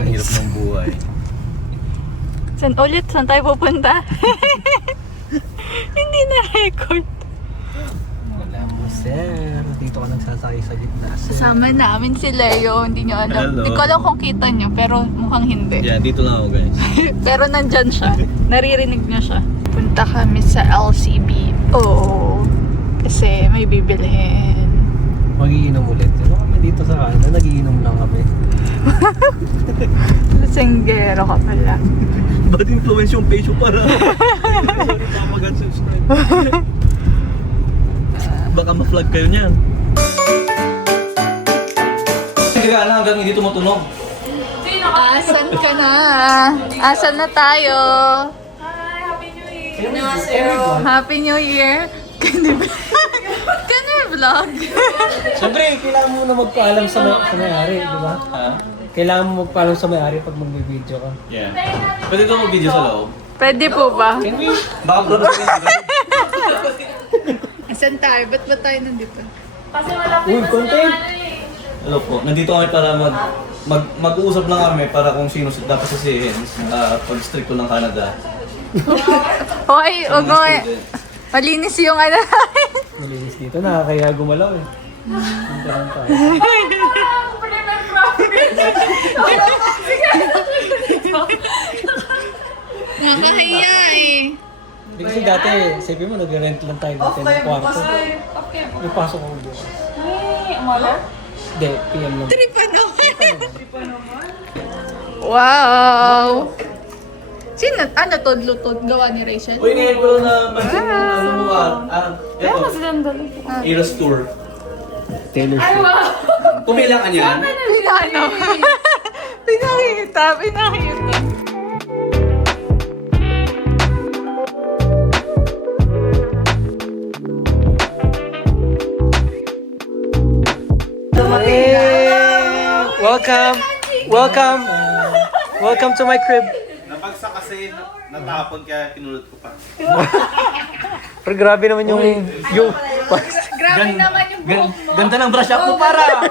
Sobrang hirap ng buhay. Saan ulit? Saan tayo pupunta? Hindi na record. Wala po, sir. Dito ka nagsasakay sa gitna, sir. Kasama namin si Leo. Hindi nyo alam. Hello. Hindi ko alam kung kita nyo, pero mukhang hindi. Yeah, dito lang ako, guys. Pero nandyan siya. Naririnig niya siya. Punta kami sa LCB. Oh, kasi may bibilhin. Magiinom ulit. Ano kami dito sa Canada? Nagiinom lang kami. Lasenggero ka pala. Ba't influence yung page para? Sorry, pamagan subscribe. Baka ma-flag kayo niyan. Hindi ka alam hanggang hindi tumutunog. Asan ka na? Asan na tayo? Happy New Year! Can we vlog? Siyempre, kailangan mo na magpaalam sa may-ari, di ba? Ha? Kailangan mo magpaalam sa may-ari pag mag-video ka. Yeah. Pwede ito mag-video sa loob? Pwede po ba? Can we? Baka vlog ka Asan tayo? Ba't ba tayo nandito? Uy, content! Hello po. Nandito kami para mag-uusap lang kami para kung sino dapat sisihin pag-stricto ng Canada. Hoy, huwag mo eh. Malinis yung ano. Malinis dito. Nakakaya gumalaw eh. Punta lang tayo. Nakakahiya eh. Hindi kasi dati, sabi mo, nag-rent lang tayo dati ng kwarto. May pasok ako bukas. Hindi, PM lang. Tripa naman. Wow! Sino? Ano to? Lutod gawa ni Rachel? Uy, ngayon ko na pansin mo, ano mo ito, Eras Tour. Taylor Swift. Pumila ka niyan? Pinano? Pinakita. Welcome to my crib. Napagsak kasi natapon kaya pinulot ko pa. Pero grabe naman yung Grabe naman yung buhok mo. ganda ng brush up mo para.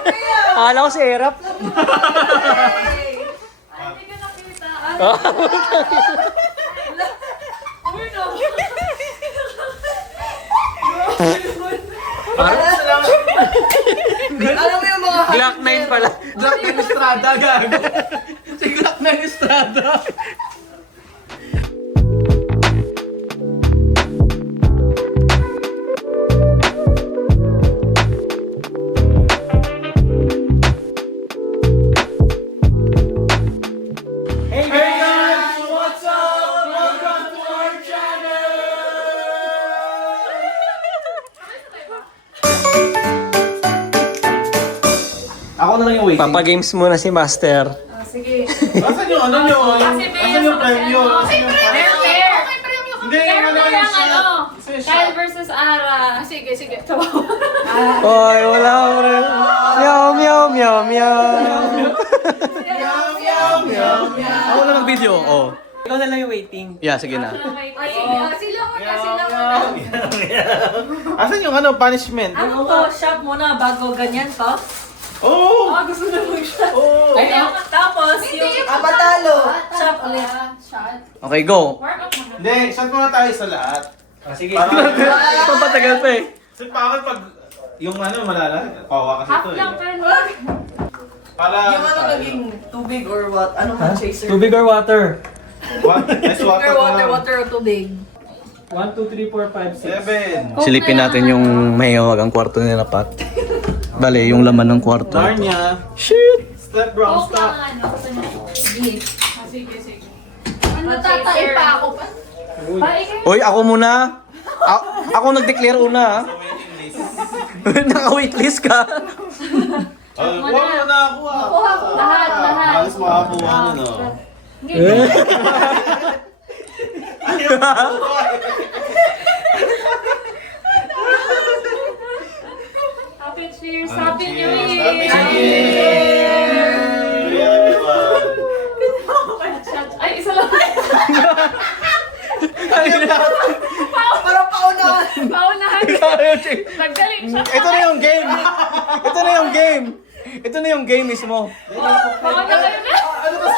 Akala ko si Erap. Hindi ko nakita. Alam mo yung mga Glock 9 pala. Glock 9 Estrada, gago. Si Glock 9 Estrada. Hey guys! What's up? Welcome to our channel! Ako na lang yung waiting. Papa-games muna si Master. Asan yung ano nyo? Asan yung premyo? Asan yung premyo? Hindi, yung ano yung Kyle versus Ara. Sige. Oy, wala ko rin. Meow, meow, meow, meow. Ako na mag-video, oh. Ikaw na lang yung waiting. Yeah, sige na. Sila muna. Asan yung ano, punishment? Ano to? Shop muna bago ganyan to? Oo! Gusto na mo shop. Oo! Tapos yung patalo. Shop ulit. Okay, go. Warm up muna. Hindi, shot muna tayo sa lahat. Sige. Para, Papatagal pa eh. so, bakit pag yung ano malala, kawa kasi Half ito lang eh. pero. Para, Yung ano naging tubig or what? Ano man chaser? Tubig or water? What? Nice water Or na lang. water o tubig. 1, 2, 3, 4, 5, 7. Silipin natin yung mahiwag ang kwarto nila, Pat. Bale, yung laman ng kwarto. Narnia. Shit! Step bro, Coke stop. lang ano. Sige. Ano tatay pa ako pa? Hoy, ako muna. Ako nag-declare una, ha? Naka-waitlist ka. Huwag mo na ako ah. Lahat. Halos makakuha na no. Happy cheers. Happy New Happy Year. everyone. Ay, isa lang. Para paunahan. Paunahan. Naggaling siya. Ito na yung game. Ito na yung game. Ito na yung game mismo. Baka na kayo na. Ano ba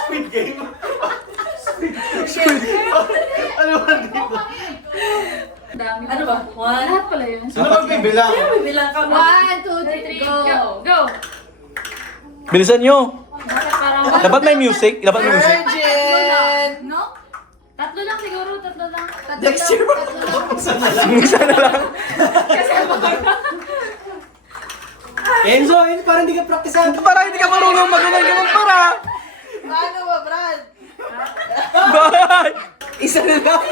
Lahat pala yun. Sino magbibilang? Bilang ka. 1, 2, 3, go! Go! Bilisan nyo. Bakit parang... Dapat may music. Dapat may music. Virgin! No? Tatlo lang siguro, tatlo lang. Next year. Isa na lang. Kasi Enzo, parang hindi ka praktisan. Para hindi ka marunong maganon para. Ano ba, Brad? Bye! Isa na lang.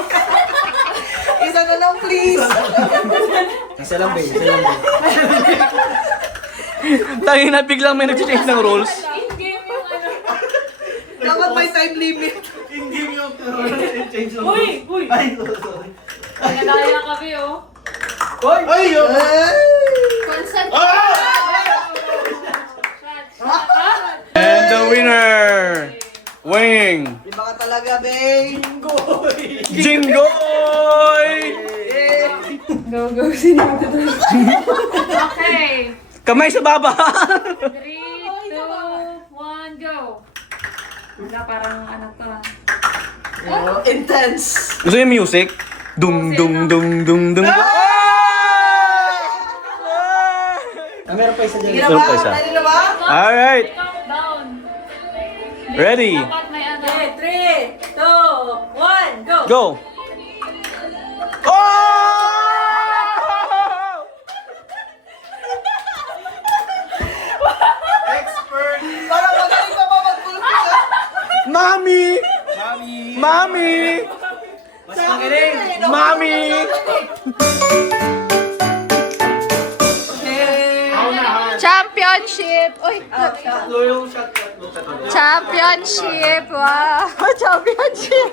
Isa na lang, please. Isa lang, babe. Isa lang, babe. Tayo na biglang may nag-change ng rules. in-game yung ano. Dapat may time limit. In-game yung change lang. Uy! Uy! Ay, sorry. Nagdaya kami, oh. Hoy! Ay, yun! Consent. And the winner, Wing Iba ka talaga, babe. Jingoy! Okay. Kamay sa baba! 3, 2, 1, go! Wala, parang ano to. Intense. Gusto yung music? Dung dung dung dung dung. Meron pa isa dyan. Sige na Meron ba? pa isa. Ready na ba? Alright. Countdown. Ready? Dapat may ano. 3, 2, 1, go. Go! Oh! Expert! Parang magaling ka pa mag-pulpit, ah. Mami! Mami! Mami! Mas magaling! Mami! Championship! Uy! Tatlo yung shot. Tatlo. Championship! Wow! Championship!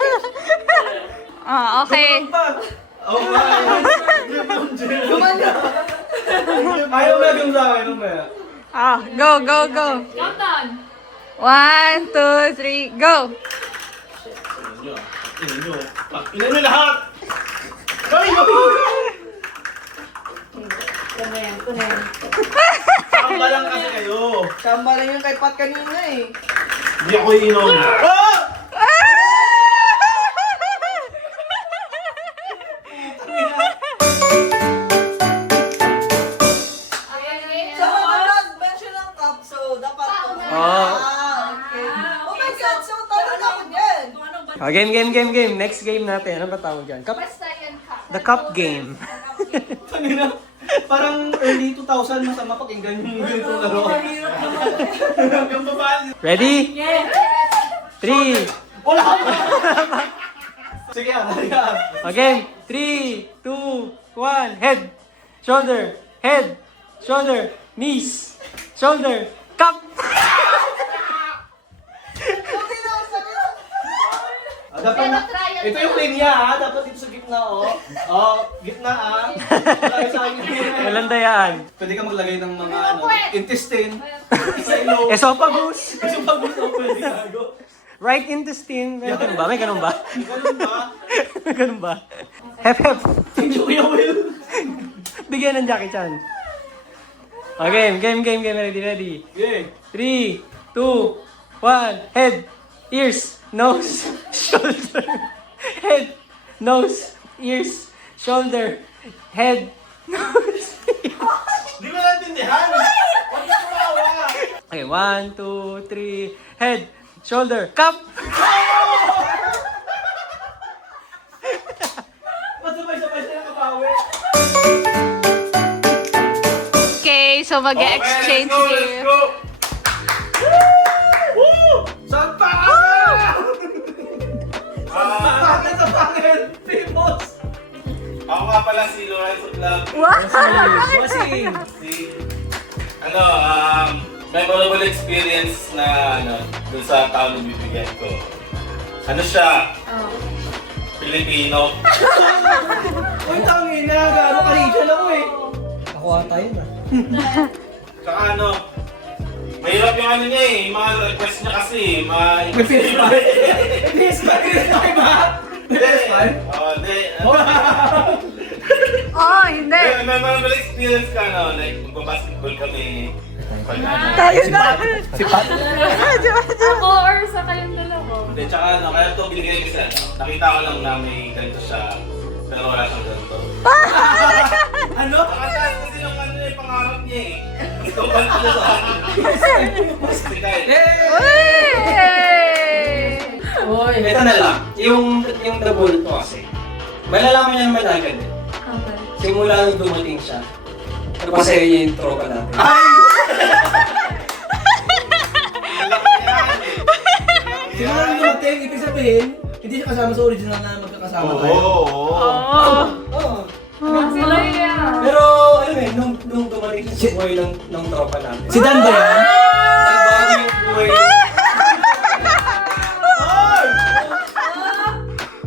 Okay. Oh, ayaw na yung sa akin. Ano ba yan? Go, go, go. Countdown. 1, 2, 3, go! Ilan nyo lahat! Ay! Samba lang kasi kayo. Samba lang yung kay Pat kanina eh. Hindi ako iinom. Ah! Sa mga nag-mention ng cup, so dapat to. Okay. Oh my God, so talo na ako dyan. Game. Next game natin. Ano ba tawag dyan? The cup game. Kanina, parang early 2000 masama pakinggan yung ganitong laro. Yung babae. Ready? 3. Wala ka Sige, halika. Okay. 3, 2, 1. Head. Shoulder. Head. Shoulder. Knees. Shoulder. Cup. Dapat na, ito yung linya ha, dapat dito sa gitna gitna Lagay sa akin. Walang dayaan. Pwede ka maglagay ng mga intestine, silo. Esophagus. Gusto pag gusto pwede gago. Right intestine. May ganun ba? May ganun ba? Ganun ba? May ganun ba? Hep hep. Hindi ko yung will. Bigyan ng Jackie Chan. Okay, game. Ready. Yeah. 3, 2, 1. Head, ears, nose, shoulder. Head, nose, ears, shoulder. Head, nose, ears. Di ko naintindihan. Huwag ka tumawa. Okay, 1, 2, 3. Head, shoulder, cup. Masabay-sabay siya ng kapawi. Okay, so mag-exchange Let's here. go. Woo! Saan pa ka? Bakit sa pangil? Famous! Ako nga pala si Lorenzo Vlog. Memorable experience na dun sa tao na bibigyan ko. Ano siya? Pilipino. Uy, tangin na. Gano'n Canadian ako eh. Ako ata yun ah. Tsaka mahirap yung ano niya eh, yung mga request niya kasi, May PS5. PS5 ba? PS5? Hindi. Oh, hindi. Memorable experience ka, like magbabasketball kami. Tayo na. Ako or sa kayong dalawa? Hindi, tsaka kaya ito binigay kasi nakita ko lang na may ganito siya, pero wala siyang ganito. Ano? Nakataas kasi ng ano yung pangarap niya eh. Gusto ko lang sa akin. Hey! Ito na lang, yung nabulot mo kasi. Malalaman niya naman agad eh. Okay. Simula nung dumating siya, napasaya niya yung tropa natin. Simula nung dumating, ibig sabihin, hindi siya kasama sa original na magkakasama Oo, kayo. Oh. Oo. Sila yan. Pero, alam mo eh, nung dumating siya sa buhay ng tropa natin. Si Dan ba yan? Nagbago yung buhay.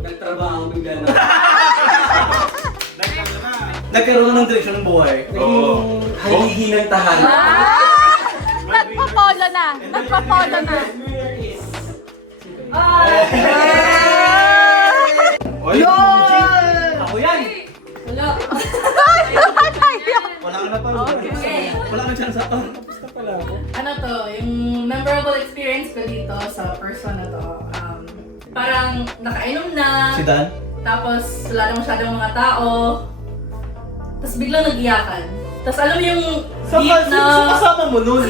Nagtrabaho bigla na. Nagkaroon ng direksyon ng buhay. Naging haligi ng tahanan. Nagpa-polo na. Nagpa-polo na. Oy, Ako yan! Wala. Wala ka na pa. Wala ka dyan sa Ano to, yung memorable experience ko dito sa person na to, parang nakainom na, Si Dan? tapos wala na masyadong mga tao, tapos biglang nag-iyakan. Tapos alam mo yung deep na... kasama mo nun?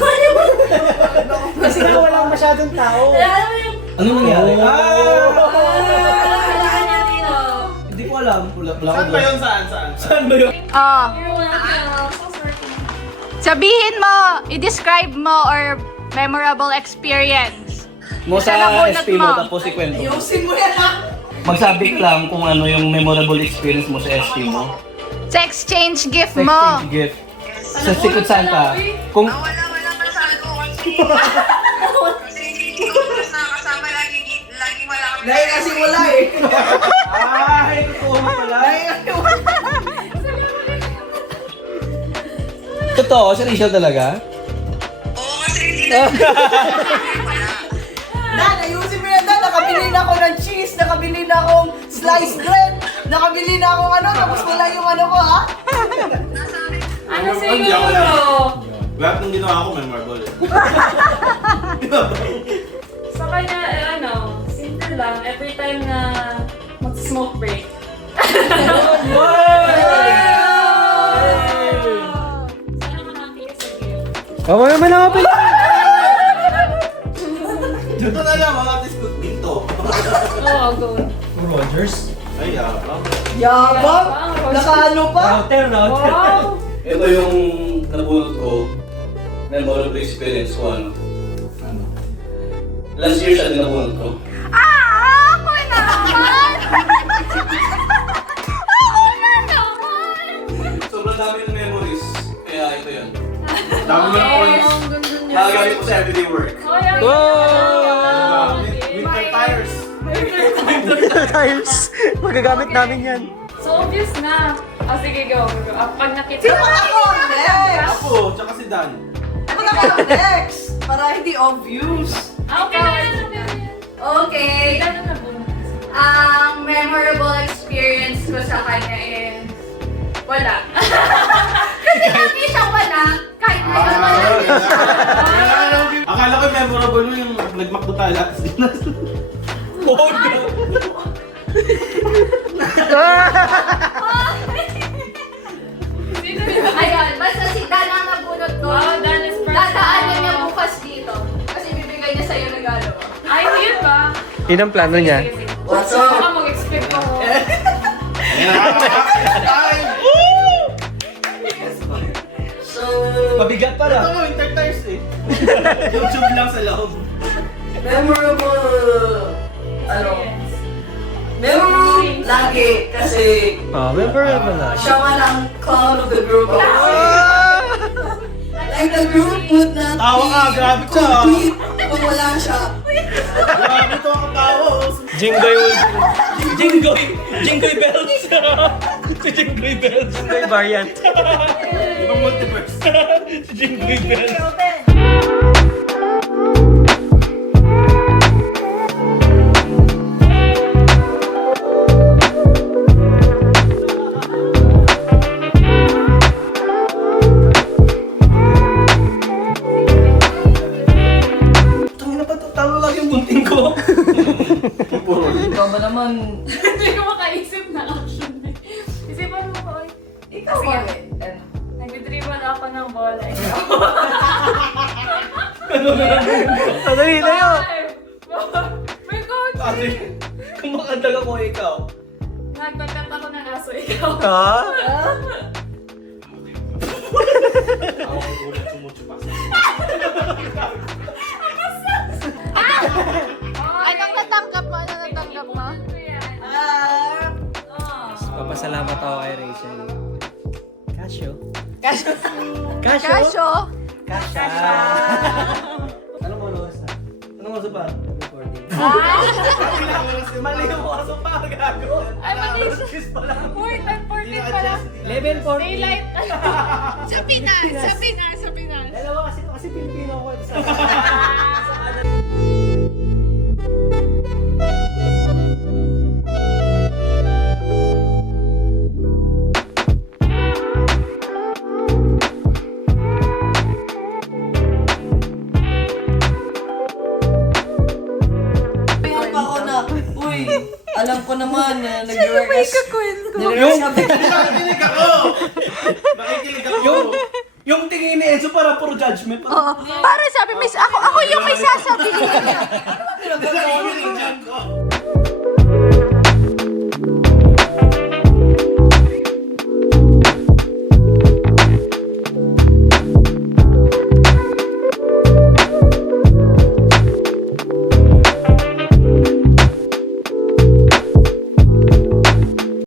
Kasi nga walang masyadong tao. Alam mo yung... Ano nangyari? Kailangan niya dito. Hindi ko alam. Wala ko saan ba yun? Saan? Saan ba yun? Oh. You're welcome. So sorry. Sabihin mo, i-describe mo or memorable experience. Mo sa Nabunot SP mo, mo. tapos ikwento. Ayusin mo yan ha! Magsabi lang kung ano yung memorable experience mo sa SP mo. Sa exchange gift Sa mo. exchange gift. Sa Secret Santa. Kung... Dahil kasi wala eh. Ay, totoo mo pala. Dahil kasi wala. Totoo, si Rachel talaga? Dan, ayusin mo yan Dan. Nakabili na ako ng cheese, nakabili na akong sliced bread, nakabili na akong ano, tapos wala yung ano ko ha. Ano siguro? Lahat ng ginawa ko memorable eh. Sa kanya, simple lang. Every time na mag-smoke break. Sana manaki ka sa gift. Ako naman ako pala. Ito na lang, mga discount dito. Oo, go. Rogers? Ay, yabang. Yabang! Nakaano pa? Router, router. Wow! Ito yung nabulot ko, memorable experience ko ano. Last year siya din nabulot ko. Ako naman! Ako na naman! Sobrang dami ng memories, kaya ito yun. Dami mo ng points. Ang ganda niya. Nagagamit ko sa everyday work. Ay, ang Winter tires. Tires. Magagamit namin yan. So obvious na. Sige, go. Pag nakita Sino ako next? Ako, tsaka si Dan. Ako na ako next! Para hindi obvious. Okay na yan. Okay. Gano'n na po. Ang memorable experience ko sa kanya is wala. Kasi lagi siyang wala. Kahit na yung wala niya siya. Akala ko memorable mo yung nag-McDo tayo lahat. Sino yun? Ayun, basta si Dan ang nabunot ko. Wow, Dan is personal. Dadaanan niya bukas dito. Kasi bibigay niya sa'yo regalo. Ay, yun ba? Yun ang plano niya. Sige, sige. What's up? Baka mag-expect ako. So, Mabigat Ito para. mo, winter tires eh. YouTube lang sa loob. memorable... Ano? Memorable lagi kasi Memorable na. siya man ang clown of the group. Like the group would not Tawa ka, grabe ka. complete kung wala siya. Grabe ito ang tao. Jinggoy Jinggoy! Jinggoy bells! Si Jinggoy bells! Jinggoy variant. Ibang multiverse. Si Jinggoy bells. Tangina pa, talo lang yung bunting ko. Ikaw ba naman? Hindi ko makaisip na action eh. Isipan mo ko. Ikaw ba? bola. Ikaw. Madali na yun. 5, 4, may coach. Ate, kung makandag ako ikaw. Nagpatat ako ng aso. Ikaw. Ha? Anong natanggap mo? Anong natanggap mo? Papasalamat ako kay Rachel. Casio. Kasyo? Anong oras na? Anong oras pa? Recording. Mali yung oras pa, gago. Ay, mali siya. Kiss pa lang. 14 pa lang. 11:40. Daylight. Sa Pinas. Dalawa kasi Pilipino ako. Kaya pa ako na, uy, alam ko naman na nag-work as... Yung, Nakikinig ako! Nakikinig ako! yung tingin ni Enzo para puro judgment. Oo. Para sabi, miss, ako yung may sasabihin. Nakikinig ako!